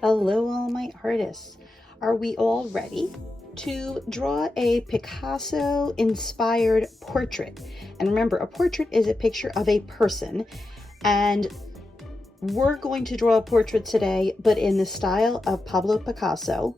Hello, all my artists. Are we all ready to draw a Picasso inspired portrait? And remember, a portrait is a picture of a person, and we're going to draw a portrait today, but in the style of Pablo Picasso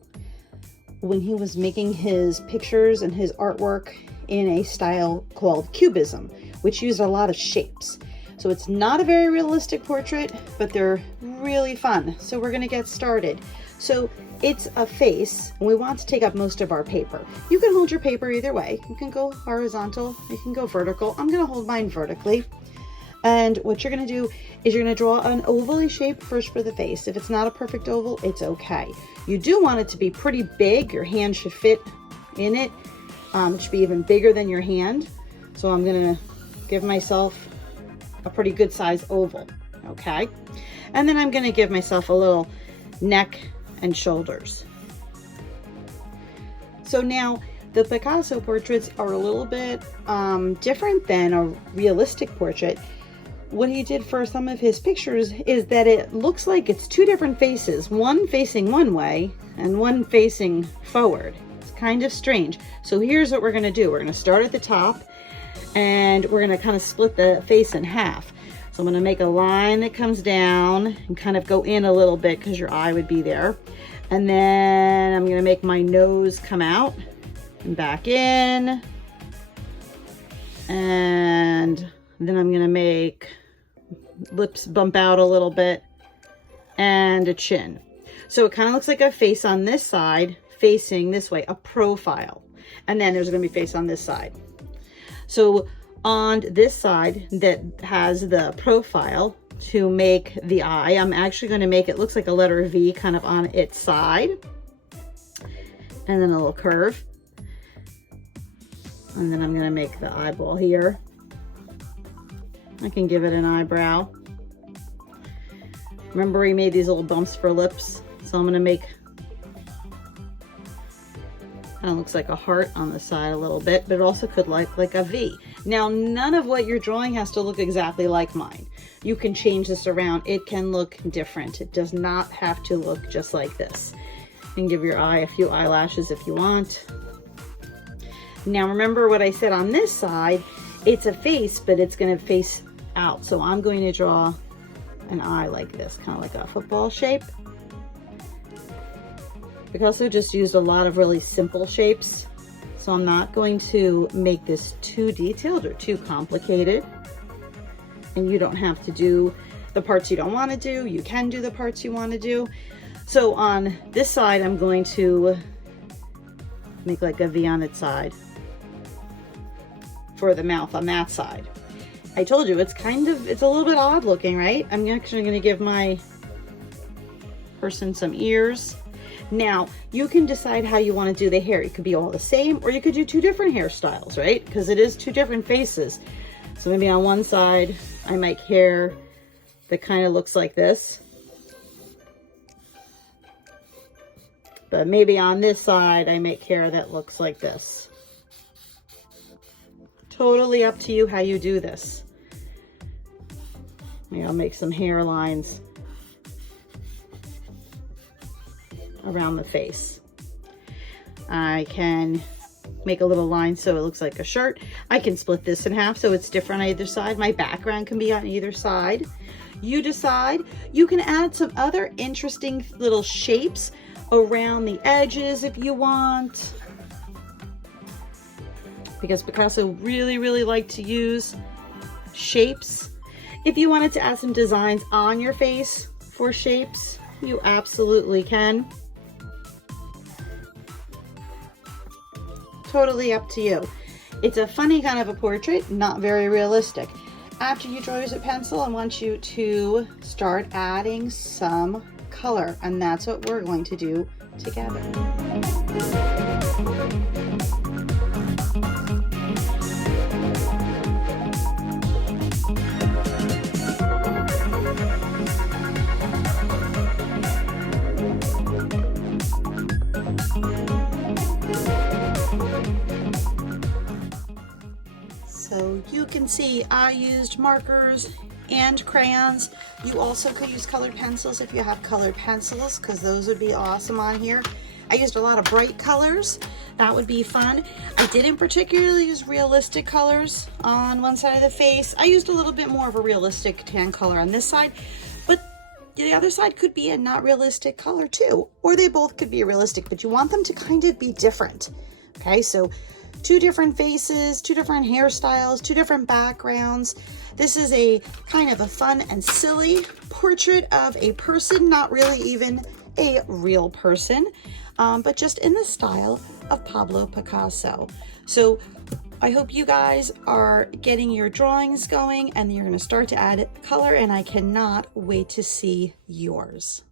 when he was making his pictures and his artwork in a style called Cubism, which used a lot of shapes. So it's not a very realistic portrait, but they're really fun. So we're gonna get started. So it's a face, and we want to take up most of our paper. You can hold your paper either way. You can go horizontal, you can go vertical. I'm gonna hold mine vertically. And what you're gonna do is you're gonna draw an ovaly shape first for the face. If it's not a perfect oval, it's okay. You do want it to be pretty big. Your hand should fit in it. It should be even bigger than your hand. So I'm gonna give myself a pretty good size oval, okay? And then I'm gonna give myself a little neck and shoulders. So now the Picasso portraits are a little bit different than a realistic portrait. What he did for some of his pictures is that it looks like it's two different faces, one facing one way and one facing forward. It's kind of strange. So here's what we're gonna do. We're gonna start at the top, and we're gonna kind of split the face in half. So I'm gonna make a line that comes down and kind of go in a little bit because your eye would be there. And then I'm gonna make my nose come out and back in. And then I'm gonna make lips bump out a little bit and a chin. So it kind of looks like a face on this side facing this way, a profile. And then there's gonna be face on this side. So on this side that has the profile, to make the eye, I'm actually going to make it looks like a letter V kind of on its side, and then a little curve, and then I'm going to make the eyeball here. I can give it an eyebrow. Remember we made these little bumps for lips, so I'm going to make, kind of looks like a heart on the side a little bit, but it also could look like a V. Now, none of what you're drawing has to look exactly like mine. You can change this around. It can look different. It does not have to look just like this. You can give your eye a few eyelashes if you want. Now, remember what I said on this side, it's a face, but it's going to face out. So I'm going to draw an eye like this, kind of like a football shape. Picasso just used a lot of really simple shapes. So I'm not going to make this too detailed or too complicated. And you don't have to do the parts you don't want to do. You can do the parts you want to do. So on this side, I'm going to make like a V on its side for the mouth on that side. I told you, it's a little bit odd looking, right? I'm actually going to give my person some ears. Now, you can decide how you want to do the hair. It could be all the same, or you could do two different hairstyles, right? Because it is two different faces. So maybe on one side, I make hair that kind of looks like this. But maybe on this side, I make hair that looks like this. Totally up to you how you do this. Maybe I'll make some hairlines around the face. I can make a little line so it looks like a shirt. I can split this in half so it's different on either side. My background can be on either side. You decide. You can add some other interesting little shapes around the edges if you want, because Picasso really liked to use shapes. If you wanted to add some designs on your face for shapes, you absolutely can. Totally up to you. It's a funny kind of a portrait, not very realistic. After you draw with a pencil, I want you to start adding some color, and that's what we're going to do together. So you can see see I used markers and crayons. You also could use colored pencils if you have colored pencils, because those would be awesome on here. I used a lot of bright colors. That would be fun. I didn't particularly use realistic colors on one side of the face. I used a little bit more of a realistic tan color on this side, but the other side could be a not realistic color too, or they both could be realistic, but you want them to kind of be different. Okay, so 2 different faces, 2 different hairstyles, 2 different backgrounds. This is a kind of a fun and silly portrait of a person, not really even a real person, but just in the style of Pablo Picasso. So I hope you guys are getting your drawings going and you're going to start to add color, and I cannot wait to see yours.